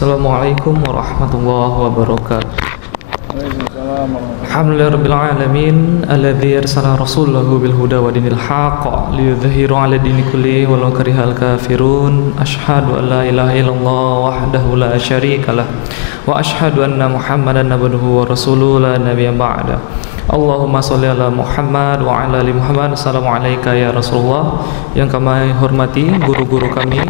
Assalamualaikum warahmatullahi wabarakatuh. Waalaikumsalam warahmatullahi Alhamdulillahirabbil alamin alladzi arsala rasulahu bil huda wa dinil haqq liyudhhirahu 'ala dini kullihi walau karihal kafirun. Asyhadu an la ilaha illallah wahdahu la syarikalah wa asyhadu anna Muhammadan abduhu wa rasuluhu la nabiyya ba'da. Allahumma sholli ala Muhammad wa ala ali Muhammad. Assalamualaikum ya Rasulullah. Yang kami hormati guru-guru kami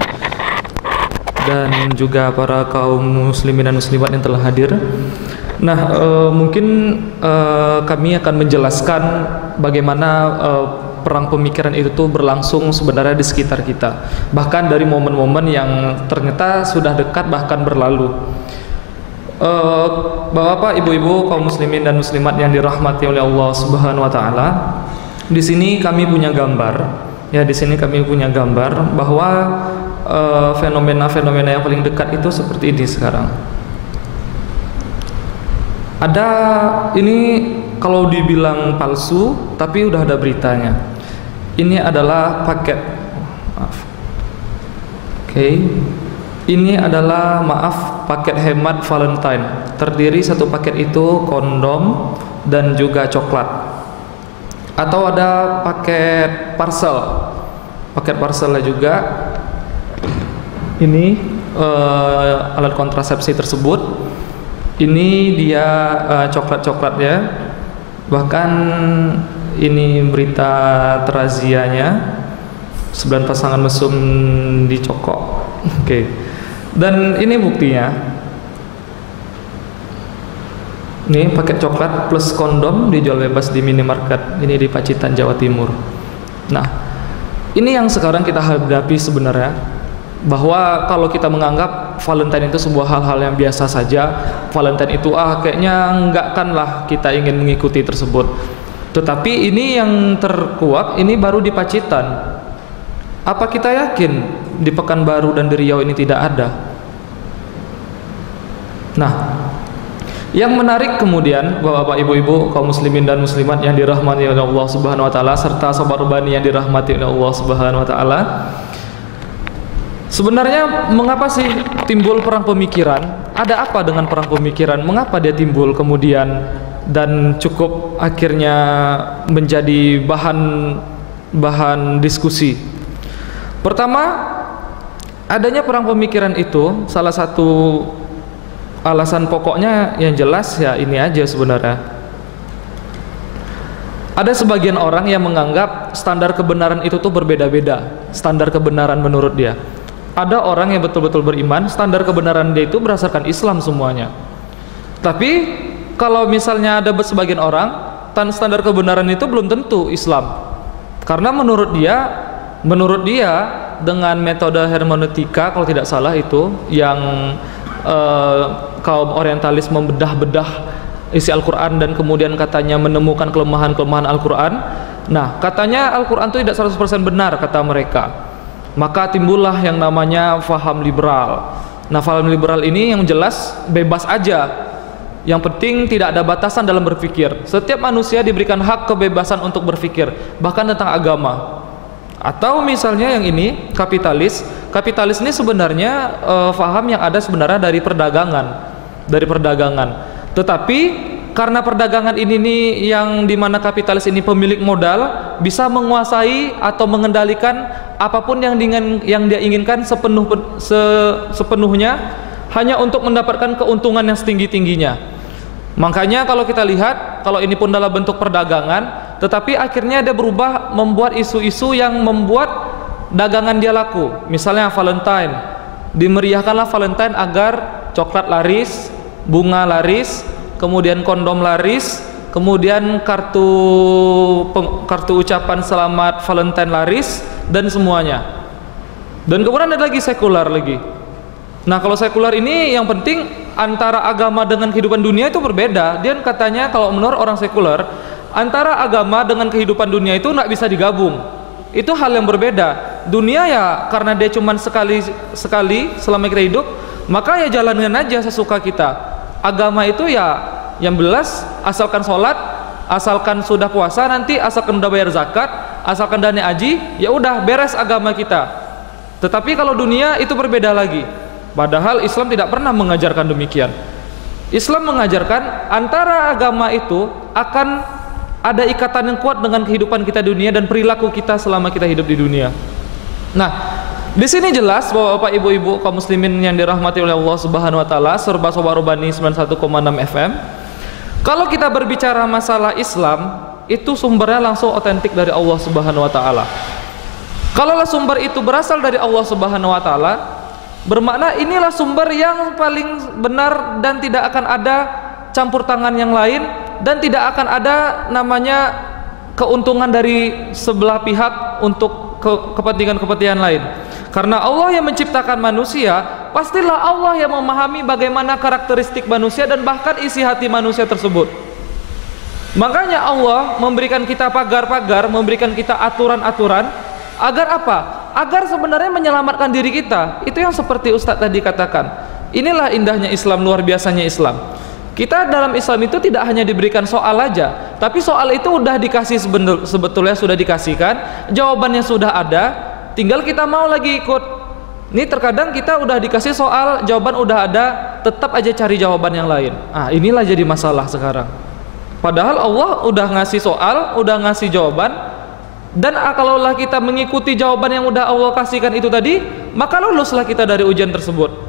dan juga para kaum muslimin dan muslimat yang telah hadir. Nah, mungkin kami akan menjelaskan bagaimana perang pemikiran itu tuh berlangsung sebenarnya di sekitar kita, bahkan dari momen-momen yang ternyata sudah dekat bahkan berlalu. Bapak, ibu-ibu, kaum muslimin dan muslimat yang dirahmati oleh Allah Subhanahu wa taala, di sini kami punya gambar. Ya, di sini kami punya gambar bahwa fenomena-fenomena yang paling dekat itu seperti ini sekarang. Ada ini kalau dibilang palsu, tapi udah ada beritanya. Ini adalah paket. Maaf. Oke. Ini adalah paket hemat Valentine. Terdiri satu paket itu kondom dan juga coklat. Atau ada paket parcel. Paket parcelnya juga. Ini alat kontrasepsi tersebut. Ini dia coklat-coklatnya. Bahkan ini berita terazianya 9 pasangan mesum dicokok. Oke. Dan ini buktinya. Ini paket coklat plus kondom dijual bebas di minimarket. Ini di Pacitan, Jawa Timur. Nah, ini yang sekarang kita hadapi sebenarnya, bahwa kalau kita menganggap Valentine itu sebuah hal-hal yang biasa saja, Valentine itu kayaknya enggak kan lah kita ingin mengikuti tersebut. Tetapi ini yang terkuak ini baru di Pacitan. Apa kita yakin di Pekanbaru dan di Riau ini tidak ada? Nah, yang menarik kemudian Bapak, Ibu-ibu, kaum muslimin dan muslimat yang dirahmati oleh Allah Subhanahu wa taala serta sobat Rubani yang dirahmati oleh Allah Subhanahu wa taala. Sebenarnya mengapa sih timbul perang pemikiran? Ada apa dengan perang pemikiran? Mengapa dia timbul kemudian dan cukup akhirnya menjadi bahan diskusi? Pertama, adanya perang pemikiran itu salah satu alasan pokoknya yang jelas ya ini aja sebenarnya. Ada sebagian orang yang menganggap standar kebenaran itu tuh berbeda-beda. Standar kebenaran menurut dia. Ada orang yang betul-betul beriman, standar kebenaran dia itu berdasarkan Islam semuanya. Tapi kalau misalnya ada sebagian orang, standar kebenaran itu belum tentu Islam. Karena menurut dia dengan metode hermeneutika kalau tidak salah itu yang kaum orientalis membedah-bedah isi Al-Quran dan kemudian katanya menemukan kelemahan-kelemahan Al-Quran. Nah, katanya Al-Quran itu tidak 100% benar kata mereka. Maka timbullah yang namanya faham liberal. Nah, faham liberal ini yang jelas bebas aja. Yang penting tidak ada batasan dalam berpikir. Setiap manusia diberikan hak kebebasan untuk berpikir, bahkan tentang agama. Atau misalnya yang ini kapitalis. Kapitalis ini sebenarnya faham yang ada sebenarnya dari perdagangan. Tetapi karena perdagangan ini nih yang dimana kapitalis ini pemilik modal bisa menguasai atau mengendalikan apapun yang dia inginkan sepenuhnya hanya untuk mendapatkan keuntungan yang setinggi-tingginya. Makanya kalau kita lihat, kalau ini pun dalam bentuk perdagangan, tetapi akhirnya dia berubah membuat isu-isu yang membuat dagangan dia laku. Misalnya Valentine, dimeriahkanlah Valentine agar coklat laris, bunga laris, kemudian kondom laris, kemudian kartu ucapan selamat Valentine laris dan semuanya. Dan kemudian ada lagi sekular lagi. Nah, kalau sekular ini yang penting antara agama dengan kehidupan dunia itu berbeda. Dia katanya kalau menurut orang sekular, antara agama dengan kehidupan dunia itu nggak bisa digabung. Itu hal yang berbeda. Dunia ya karena dia cuma sekali selama kita hidup, maka ya jalanin aja sesuka kita. Agama itu ya yang jelas asalkan sholat, asalkan sudah puasa, nanti asalkan udah bayar zakat, asalkan dana haji, ya udah beres agama kita. Tetapi kalau dunia itu berbeda lagi. Padahal Islam tidak pernah mengajarkan demikian. Islam mengajarkan antara agama itu akan ada ikatan yang kuat dengan kehidupan kita di dunia dan perilaku kita selama kita hidup di dunia. Nah, di sini jelas Bapak-bapak, Ibu-ibu kaum muslimin yang dirahmati oleh Allah Subhanahu wa taala, Serba Sobat Robani 91,6 FM. Kalau kita berbicara masalah Islam, itu sumbernya langsung otentik dari Allah Subhanahu wa taala. Kalau sumber itu berasal dari Allah Subhanahu wa taala, bermakna inilah sumber yang paling benar dan tidak akan ada campur tangan yang lain dan tidak akan ada namanya keuntungan dari sebelah pihak untuk kepentingan-kepentingan lain. Karena Allah yang menciptakan manusia, pastilah Allah yang memahami bagaimana karakteristik manusia dan bahkan isi hati manusia tersebut. Makanya Allah memberikan kita pagar-pagar, memberikan kita aturan-aturan agar apa? Agar sebenarnya menyelamatkan diri kita. Itu yang seperti Ustadz tadi katakan. Inilah indahnya Islam, luar biasanya Islam. Kita dalam Islam itu tidak hanya diberikan soal aja, tapi soal itu udah dikasih, sebetulnya sudah dikasihkan, jawabannya sudah ada, tinggal kita mau lagi ikut. Ini terkadang kita udah dikasih soal, jawaban udah ada, tetap aja cari jawaban yang lain. Inilah jadi masalah sekarang. Padahal Allah udah ngasih soal, udah ngasih jawaban, dan kalaulah kita mengikuti jawaban yang udah Allah kasihkan itu tadi, maka luluslah kita dari ujian tersebut.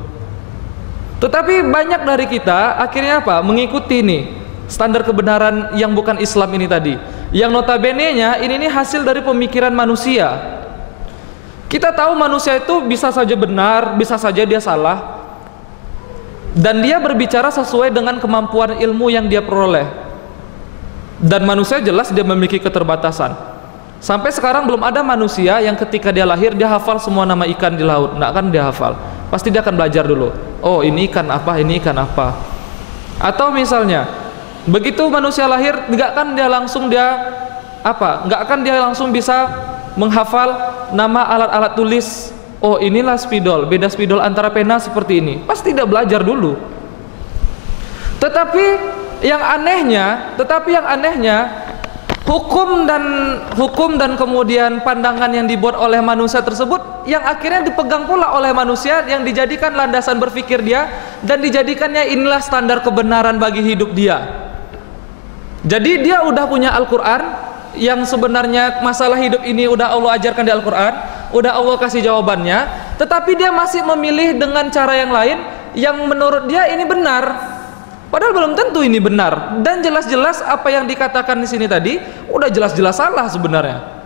Tetapi banyak dari kita akhirnya apa? Mengikuti nih standar kebenaran yang bukan Islam ini tadi, yang notabene-nya ini hasil dari pemikiran manusia. Kita tahu manusia itu bisa saja benar, bisa saja dia salah, dan dia berbicara sesuai dengan kemampuan ilmu yang dia peroleh. Dan manusia jelas dia memiliki keterbatasan. Sampai sekarang belum ada manusia yang ketika dia lahir dia hafal semua nama ikan di laut. Nggak akan dia hafal. Pasti dia akan belajar dulu. Oh, ini ikan apa, ini ikan apa. Atau misalnya begitu manusia lahir, nggak akan dia langsung bisa menghafal nama alat-alat tulis. Oh, inilah spidol, beda spidol antara pena seperti ini. Pasti dia belajar dulu. Tetapi yang anehnya, hukum dan kemudian pandangan yang dibuat oleh manusia tersebut yang akhirnya dipegang pula oleh manusia, yang dijadikan landasan berpikir dia dan dijadikannya inilah standar kebenaran bagi hidup dia. Jadi dia udah punya Al-Quran yang sebenarnya masalah hidup ini udah Allah ajarkan di Al-Quran, udah Allah kasih jawabannya, tetapi dia masih memilih dengan cara yang lain yang menurut dia ini benar. Padahal belum tentu ini benar, dan jelas-jelas apa yang dikatakan di sini tadi udah jelas-jelas salah sebenarnya.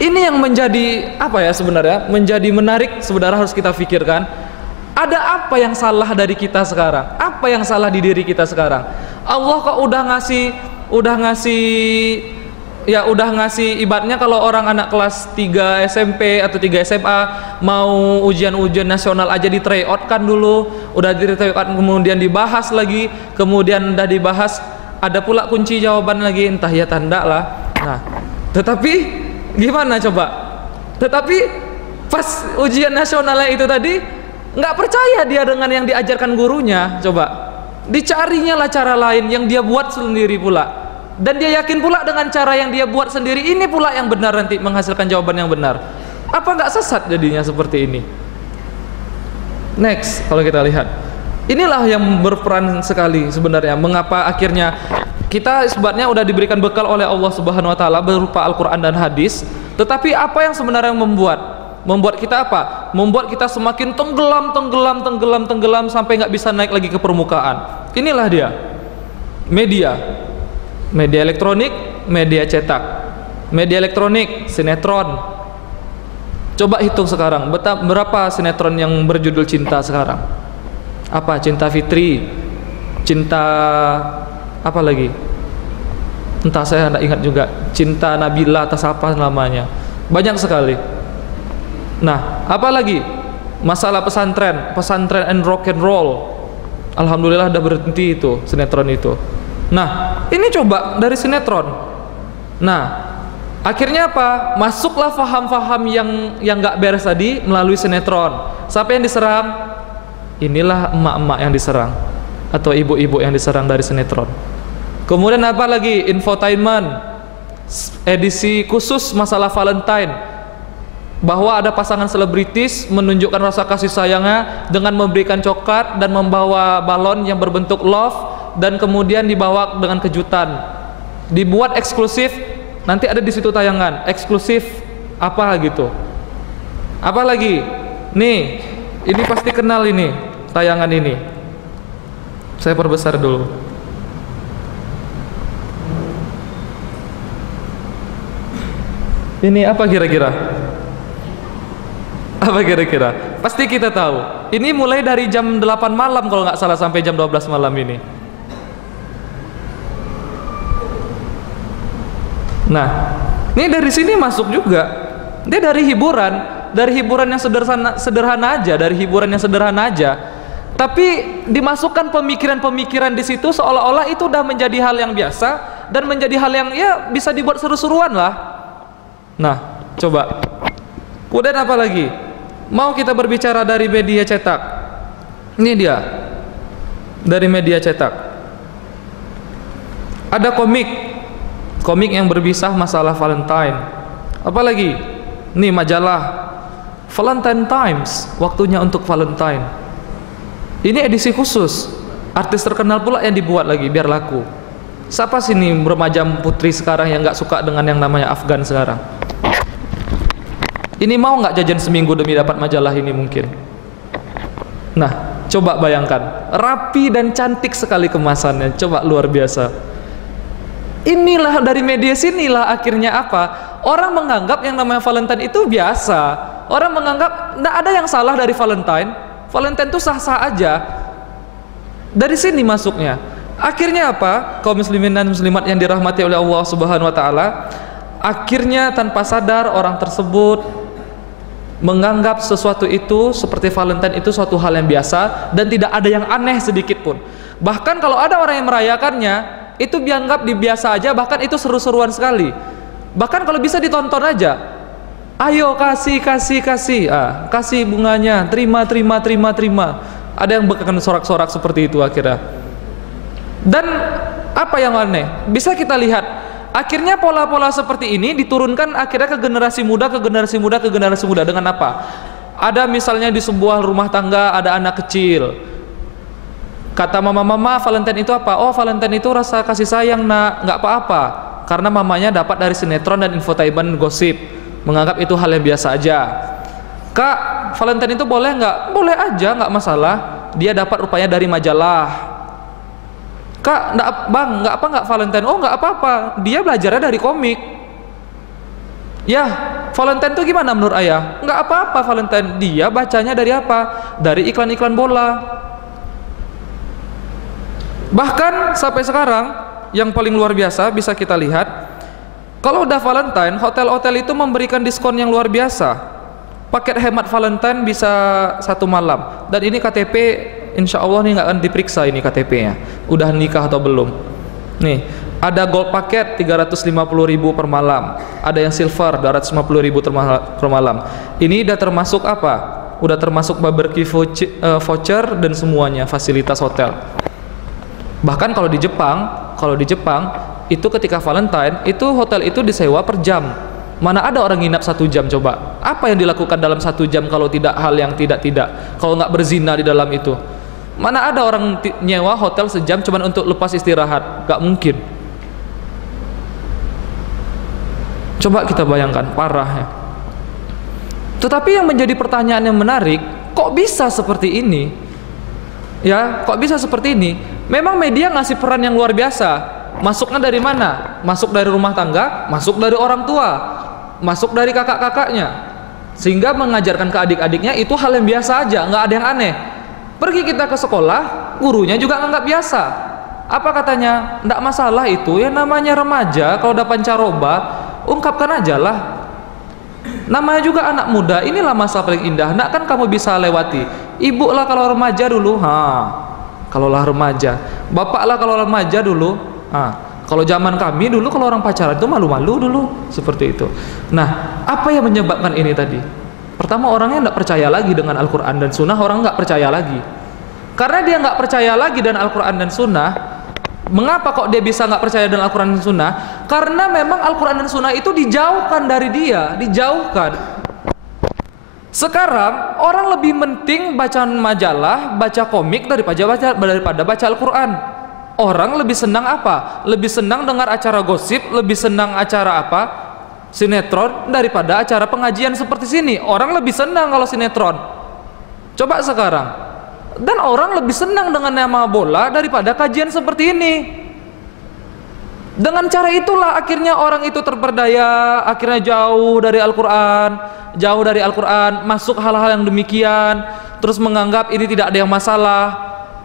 Ini yang menjadi sebenarnya menjadi menarik sebenarnya harus kita pikirkan. Ada apa yang salah dari kita sekarang? Apa yang salah di diri kita sekarang? Allah kok udah ngasih ibaratnya kalau orang anak kelas 3 SMP atau 3 SMA mau ujian nasional aja di tryout kan dulu, udah di tryout kemudian dibahas lagi, kemudian udah dibahas ada pula kunci jawaban lagi, entah ya tanda lah. Nah, tetapi gimana coba? Tetapi pas ujian nasionalnya itu tadi nggak percaya dia dengan yang diajarkan gurunya, coba dicarinya lah cara lain yang dia buat sendiri pula. Dan dia yakin pula dengan cara yang dia buat sendiri ini pula yang benar, nanti menghasilkan jawaban yang benar. Apa nggak sesat jadinya seperti ini? Next, kalau kita lihat, inilah yang berperan sekali sebenarnya. Mengapa akhirnya kita sebabnya udah diberikan bekal oleh Allah Subhanahu Wa Taala berupa Al-Quran dan hadis, tetapi apa yang sebenarnya membuat kita apa? Membuat kita semakin tenggelam sampai nggak bisa naik lagi ke permukaan. Inilah dia, media elektronik, media cetak. Media elektronik, sinetron. Coba hitung sekarang, berapa sinetron yang berjudul cinta sekarang? Apa? Cinta Fitri, cinta apa lagi? Entah, saya tidak ingat juga. Cinta Nabila atas apa namanya? Banyak sekali. Nah, apa lagi? Masalah pesantren and rock and roll. Alhamdulillah udah berhenti itu sinetron itu. Nah, ini coba dari sinetron. Nah, akhirnya apa? Masuklah faham-faham yang nggak beres tadi melalui sinetron. Siapa yang diserang? Inilah emak-emak yang diserang atau ibu-ibu yang diserang dari sinetron. Kemudian apa lagi? Infotainment, edisi khusus masalah Valentine. bahwa ada pasangan selebritis menunjukkan rasa kasih sayangnya dengan memberikan coklat dan membawa balon yang berbentuk love, dan kemudian dibawa dengan kejutan, dibuat eksklusif. Nanti ada di situ tayangan eksklusif apa gitu, apa lagi nih, ini pasti kenal ini tayangan ini. Saya perbesar dulu. Ini apa kira-kira? Apa kira-kira? Pasti kita tahu. Ini mulai dari jam 8 malam kalau nggak salah sampai jam 12 malam ini. Nah, ini dari sini masuk juga. Dia dari hiburan yang sederhana aja, dari hiburan yang sederhana aja. Tapi dimasukkan pemikiran-pemikiran di situ seolah-olah itu udah menjadi hal yang biasa dan menjadi hal yang ya bisa dibuat seru-seruan lah. Nah, coba. Kemudian apa lagi? Mau kita berbicara dari media cetak. Ini dia. Dari media cetak. Ada komik yang berbisah masalah Valentine. Apa lagi? Nih majalah Valentine Times, waktunya untuk Valentine. Ini edisi khusus. Artis terkenal pula yang dibuat lagi biar laku. Siapa sih nih remaja putri sekarang yang nggak suka dengan yang namanya Afgan sekarang? Ini mau nggak jajan seminggu demi dapat majalah ini mungkin? Nah, coba bayangkan, rapi dan cantik sekali kemasannya, coba luar biasa. Inilah dari media sinilah akhirnya apa? Orang menganggap yang namanya Valentine itu biasa. Orang menganggap nggak ada yang salah dari Valentine. Valentine itu sah-sah aja. Dari sini masuknya. Akhirnya apa? Kaum muslimin dan muslimat yang dirahmati oleh Allah Subhanahu wa taala, akhirnya tanpa sadar orang tersebut menganggap sesuatu itu seperti Valentine itu suatu hal yang biasa dan tidak ada yang aneh sedikit pun. Bahkan kalau ada orang yang merayakannya, itu dianggap biasa aja, bahkan itu seru-seruan sekali. Bahkan kalau bisa ditonton aja. Ayo kasih kasih bunganya, terima. Ada yang bahkan sorak-sorak seperti itu akhirnya. Dan apa yang aneh? Bisa kita lihat, akhirnya pola-pola seperti ini diturunkan akhirnya ke generasi muda dengan apa? Ada misalnya di sebuah rumah tangga ada anak kecil. Kata mama, Valentine itu apa? Oh, Valentine itu rasa kasih sayang nak, nggak apa-apa. Karena mamanya dapat dari sinetron dan infotainment gosip, menganggap itu hal yang biasa aja. Kak, Valentine itu boleh nggak? Boleh aja, nggak masalah. Dia dapat rupanya dari majalah. Kak, nggak Valentine? Oh, nggak apa-apa. Dia belajarnya dari komik. Ya, Valentine itu gimana menurut ayah? Nggak apa-apa Valentine. Dia bacanya dari apa? Dari iklan-iklan bola. Bahkan sampai sekarang yang paling luar biasa bisa kita lihat, kalau udah Valentine, hotel-hotel itu memberikan diskon yang luar biasa. Paket hemat Valentine bisa 1 malam. Dan ini KTP insya Allah nih nggak akan diperiksa ini KTP-nya. Udah nikah atau belum? Nih, ada gold paket 350.000 per malam. Ada yang silver 250.000 per malam. Ini udah termasuk apa? Udah termasuk barbecue voucher dan semuanya fasilitas hotel. Bahkan kalau di Jepang itu ketika Valentine itu hotel itu disewa per jam. Mana ada orang nginap 1 jam coba? Apa yang dilakukan dalam 1 jam kalau tidak hal yang tidak? Kalau nggak berzina di dalam itu? Mana ada orang nyewa hotel sejam cuma untuk lepas istirahat? Nggak mungkin. Coba kita bayangkan parahnya. Tetapi yang menjadi pertanyaan yang menarik, kok bisa seperti ini? Ya, kok bisa seperti ini? Memang media ngasih peran yang luar biasa. Masuknya dari mana? Masuk dari rumah tangga, masuk dari orang tua, masuk dari kakak-kakaknya, sehingga mengajarkan ke adik-adiknya itu hal yang biasa aja, nggak ada yang aneh. Pergi kita ke sekolah, gurunya juga nganggap biasa. Apa katanya? Nggak masalah itu, ya namanya remaja. Kalau udah pancaroba, ungkapkan aja lah. Namanya juga anak muda, inilah masa paling indah. Nak kan kamu bisa lewati. Ibu lah kalau remaja dulu, kalaulah remaja. Bapak lah kalau remaja dulu, kalau zaman kami dulu kalau orang pacaran itu malu-malu dulu, seperti itu. Nah, apa yang menyebabkan ini tadi? Pertama, orangnya nggak percaya lagi dengan Al-Quran dan Sunnah. Orang nggak percaya lagi. Karena dia nggak percaya lagi dengan Al-Quran dan Sunnah. Mengapa kok dia bisa nggak percaya dengan Al-Quran dan Sunnah? Karena memang Al-Quran dan Sunnah itu dijauhkan dari dia, dijauhkan. Sekarang orang lebih penting baca majalah, baca komik daripada baca Al-Quran. Orang lebih senang apa? Lebih senang dengar acara gosip, lebih senang acara apa? Sinetron daripada acara pengajian seperti sini. Orang lebih senang kalau sinetron. Coba sekarang. Dan orang lebih senang dengan nama bola daripada kajian seperti ini. Dengan cara itulah akhirnya orang itu terperdaya, akhirnya jauh dari Al-Quran, masuk hal-hal yang demikian, terus menganggap ini tidak ada yang masalah,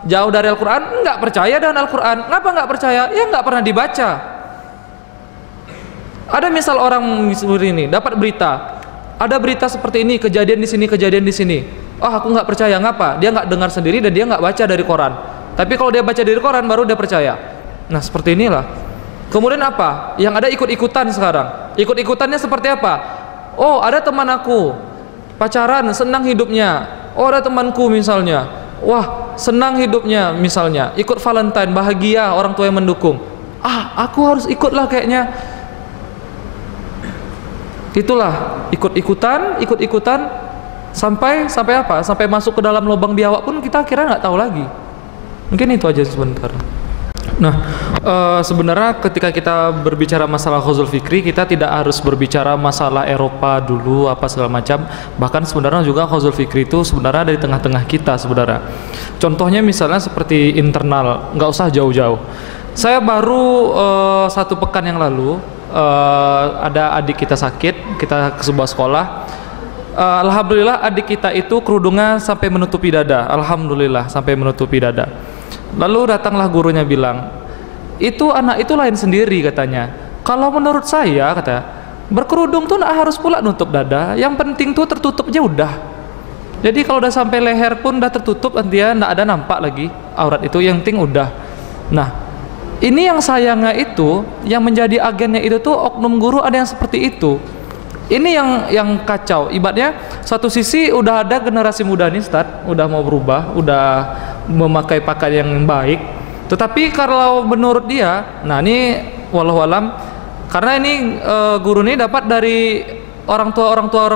jauh dari Al-Quran, nggak percaya dengan Al-Quran. Ngapa nggak percaya? Ya nggak pernah dibaca. Ada misal orang seperti ini, dapat berita, ada berita seperti ini, kejadian di sini. Oh, aku nggak percaya. Ngapa? Dia nggak dengar sendiri dan dia nggak baca dari koran. Tapi kalau dia baca dari koran baru dia percaya. Nah seperti inilah. Kemudian apa? Yang ada ikut-ikutan sekarang. Ikut-ikutannya seperti apa? Oh, ada teman aku pacaran, senang hidupnya. Oh, ada temanku misalnya, wah senang hidupnya misalnya, ikut Valentine, bahagia, orang tua yang mendukung. Aku harus ikutlah kayaknya. Itulah ikut-ikutan sampai apa? Sampai masuk ke dalam lubang biawak pun kita kira nggak tahu lagi. Mungkin itu aja sebentar. Nah, sebenarnya ketika kita berbicara masalah Ghazul Fikri, kita tidak harus berbicara masalah Eropa dulu apa segala macam. Bahkan sebenarnya juga Ghazul Fikri itu sebenarnya dari tengah-tengah kita sebenarnya. Contohnya misalnya seperti internal, nggak usah jauh-jauh. Saya baru 1 pekan yang lalu ada adik kita sakit, kita ke sebuah sekolah. Alhamdulillah adik kita itu kerudungnya sampai menutupi dada. Alhamdulillah sampai menutupi dada. Lalu datanglah gurunya bilang, itu anak itu lain sendiri katanya. Kalau menurut saya kata, berkerudung tuh nggak harus pula nutup dada. Yang penting tuh tertutup aja udah. Jadi kalau udah sampai leher pun udah tertutup, dia nggak ada nampak lagi aurat itu. Yang penting udah. Nah, ini yang sayangnya itu, yang menjadi agennya itu tuh oknum guru ada yang seperti itu. Ini yang kacau. Ibaratnya satu sisi udah ada generasi muda nih, Ustaz, udah mau berubah, udah memakai pakaian yang baik. Tetapi kalau menurut dia, nah ini wallahualam, karena ini guru ini dapat dari orang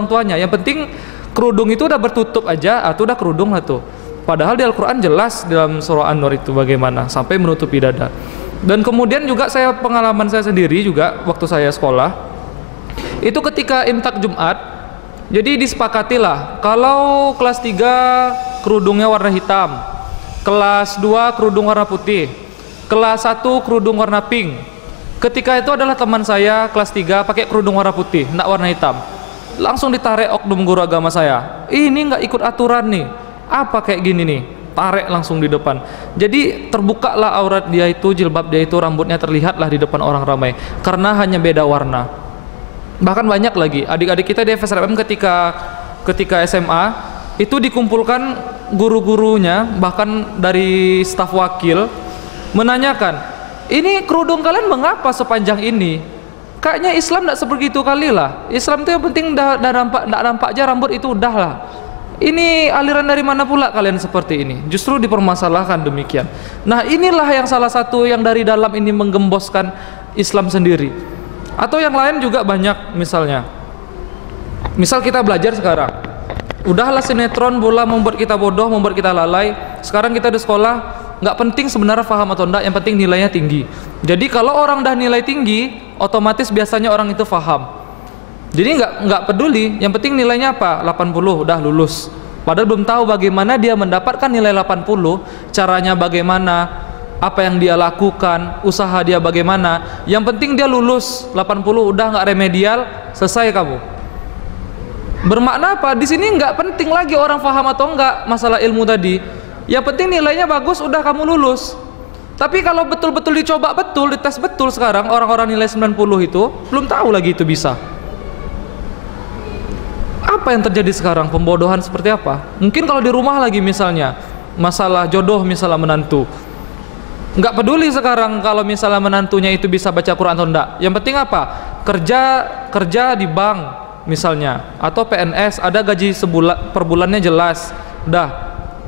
tuanya. Yang penting kerudung itu udah bertutup aja, atau udah kerudung lah tuh. Padahal di Al-Quran jelas dalam surah An-Nur itu bagaimana sampai menutupi dada. Dan kemudian juga pengalaman saya sendiri juga waktu saya sekolah. Itu ketika imtak Jumat, jadi disepakatilah kalau kelas 3 kerudungnya warna hitam, kelas 2 kerudung warna putih, kelas 1 kerudung warna pink. Ketika itu adalah teman saya kelas 3 pakai kerudung warna putih, enggak warna hitam. Langsung ditarik oknum guru agama saya. Ini nggak ikut aturan nih. Apa kayak gini nih? Tarik langsung di depan. Jadi terbukalah aurat dia itu, jilbab dia itu, rambutnya terlihatlah di depan orang ramai karena hanya beda warna. Bahkan banyak lagi adik-adik kita di FSRM ketika SMA itu dikumpulkan guru-gurunya, bahkan dari staf wakil, menanyakan, ini kerudung kalian mengapa sepanjang ini? Kayaknya Islam tidak sebegitu kali lah. Islam itu yang penting dah nampak aja rambut itu udah lah. Ini aliran dari mana pula kalian seperti ini? Justru dipermasalahkan demikian. Nah inilah yang salah satu yang dari dalam ini menggemboskan Islam sendiri. Atau yang lain juga banyak, misalnya misal kita belajar sekarang, udahlah sinetron bola membuat kita bodoh, membuat kita lalai. Sekarang kita di sekolah, nggak penting sebenarnya paham atau enggak, yang penting nilainya tinggi. Jadi kalau orang dah nilai tinggi, otomatis biasanya orang itu paham. Jadi nggak peduli, yang penting nilainya apa? 80, udah lulus. Padahal belum tahu bagaimana dia mendapatkan nilai 80, caranya bagaimana, apa yang dia lakukan, usaha dia bagaimana. Yang penting dia lulus 80, udah nggak remedial, selesai kamu. Bermakna apa? Di sini nggak penting lagi orang paham atau enggak masalah ilmu tadi. Yang penting nilainya bagus, udah kamu lulus. Tapi kalau betul-betul dicoba betul, dites betul sekarang, orang-orang nilai 90 itu belum tahu lagi itu bisa. Apa yang terjadi sekarang? Pembodohan seperti apa? Mungkin kalau di rumah lagi misalnya, masalah jodoh misalnya menantu, nggak peduli sekarang kalau misalnya menantunya itu bisa baca Quran atau enggak. Yang penting apa? Kerja di bank misalnya, atau PNS, ada gaji per bulannya jelas. Dah.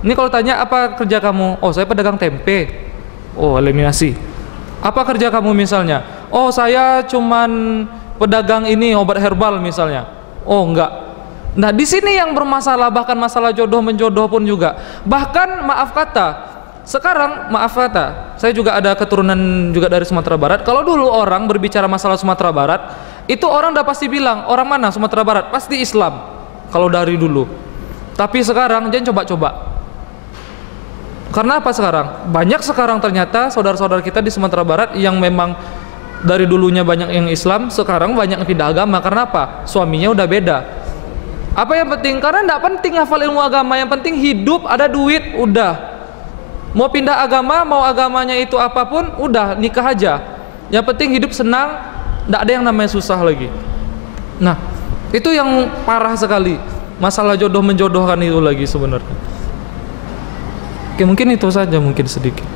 Ini kalau tanya apa kerja kamu? Oh, saya pedagang tempe. Oh, eliminasi. Apa kerja kamu misalnya? Oh, saya cuman pedagang ini obat herbal misalnya. Oh, enggak. Nah, di sini yang bermasalah, bahkan masalah jodoh menjodoh pun juga. Bahkan maaf kata, sekarang maaf kata, saya juga ada keturunan juga dari Sumatera Barat. Kalau dulu orang berbicara masalah Sumatera Barat, itu orang udah pasti bilang, orang mana Sumatera Barat? Pasti Islam. Kalau dari dulu. Tapi sekarang jangan coba-coba. Karena apa sekarang? Banyak sekarang ternyata saudara-saudara kita di Sumatera Barat yang memang dari dulunya banyak yang Islam, sekarang banyak yang pindah agama. Karena apa? Suaminya udah beda. Apa yang penting? Karena tidak penting hafal ilmu agama, yang penting hidup, ada duit, udah. Mau pindah agama, mau agamanya itu apapun, udah nikah aja. Yang penting hidup senang, tidak ada yang namanya susah lagi. Nah, itu yang parah sekali. Masalah jodoh menjodohkan itu lagi sebenarnya. Oke, mungkin itu saja, mungkin sedikit.